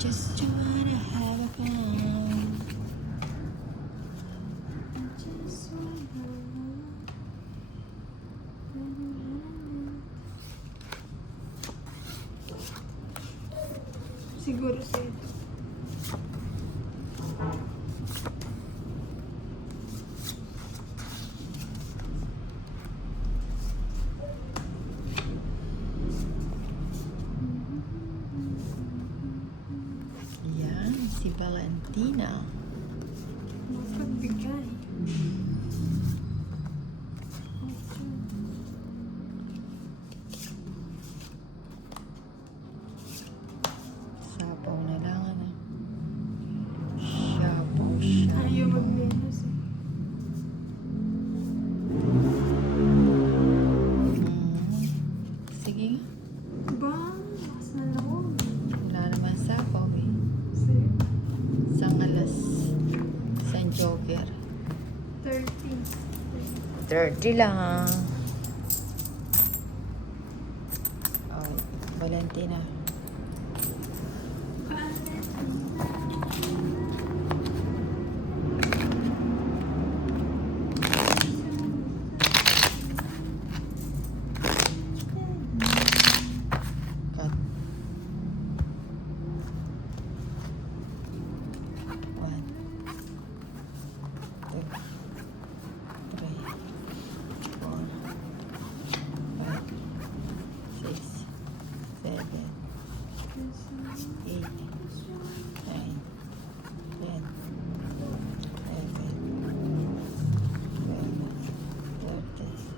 Just wanna have a fun. I just wanna. Siguro sa ito. Yan, si Valentina. Mapagbigay. Sapaw na lang, ano. Sapaw siya. Ayaw mag-menos eh. Sige nga. Ba? Lakas na loob. Wala naman sapaw eh. Sige. Isang alas. Isang joker. 30. 30 lang. Oh, Valentina. Cut. 1, 2, 3, 4, 5, 6, 7, 8, 9, 10, 11, 12, 13.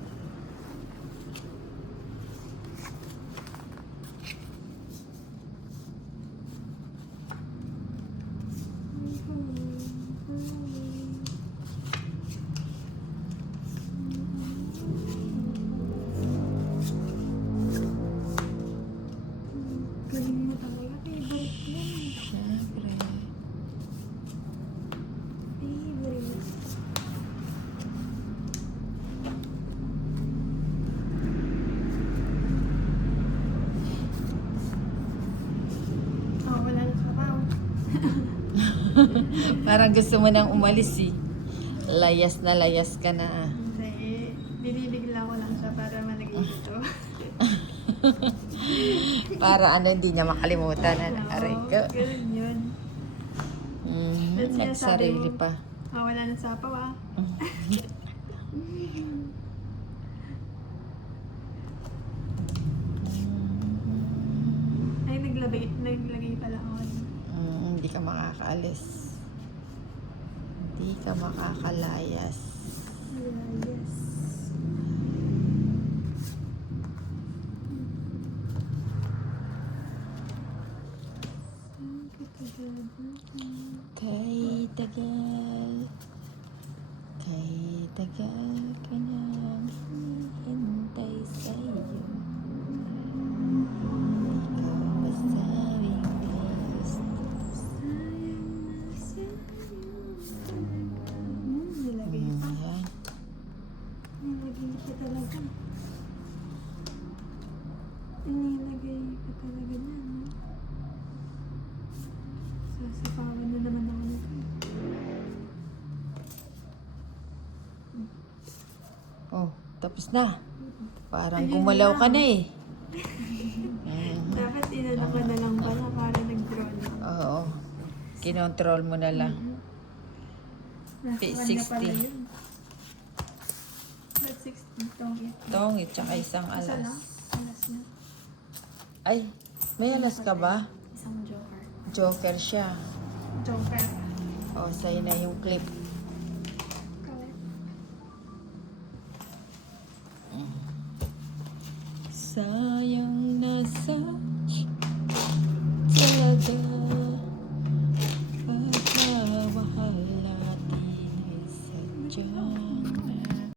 Galing mo talaga. Favorite mo. Siyempre. Favorite. Oh, wala na sabaw. Parang gusto mo nang umalis eh. Layas na layas ka na ah. Hindi. Binibigla ko lang siya para malagay ito. Para ano, hindi niya makalimutan. Aray ko. Ganun yun. That's sinasabi Nagsarili mo. pa. Ah, wala na sapaw ah. Ay, naglagay pala ako. Hindi ka makakaalis. Hindi ka makakalayas. Yes. Kay tagal ka nang hinihintay sa'yo. Ikaw masabing gusto. Nilagay pa. Ayan. Nilagay pa talaga. Nilagay pa talaga na. No? Sasapawan na naman ako nito. Oh, tapos na. Parang Ayun gumalaw ka lang. na eh. Dapat inano ka na lang pala para nag-draw na. Oo. Kinontrol mo na lang. Nasa kanya 60. pala yun. Ba't 60 tongit? Tongit, tsaka isang Isa lang? alas. Alas na. Ay, may alas ka ba? Isang joker. Joker siya. Joker. O, sa'yo na yung clip. Correct. Sayang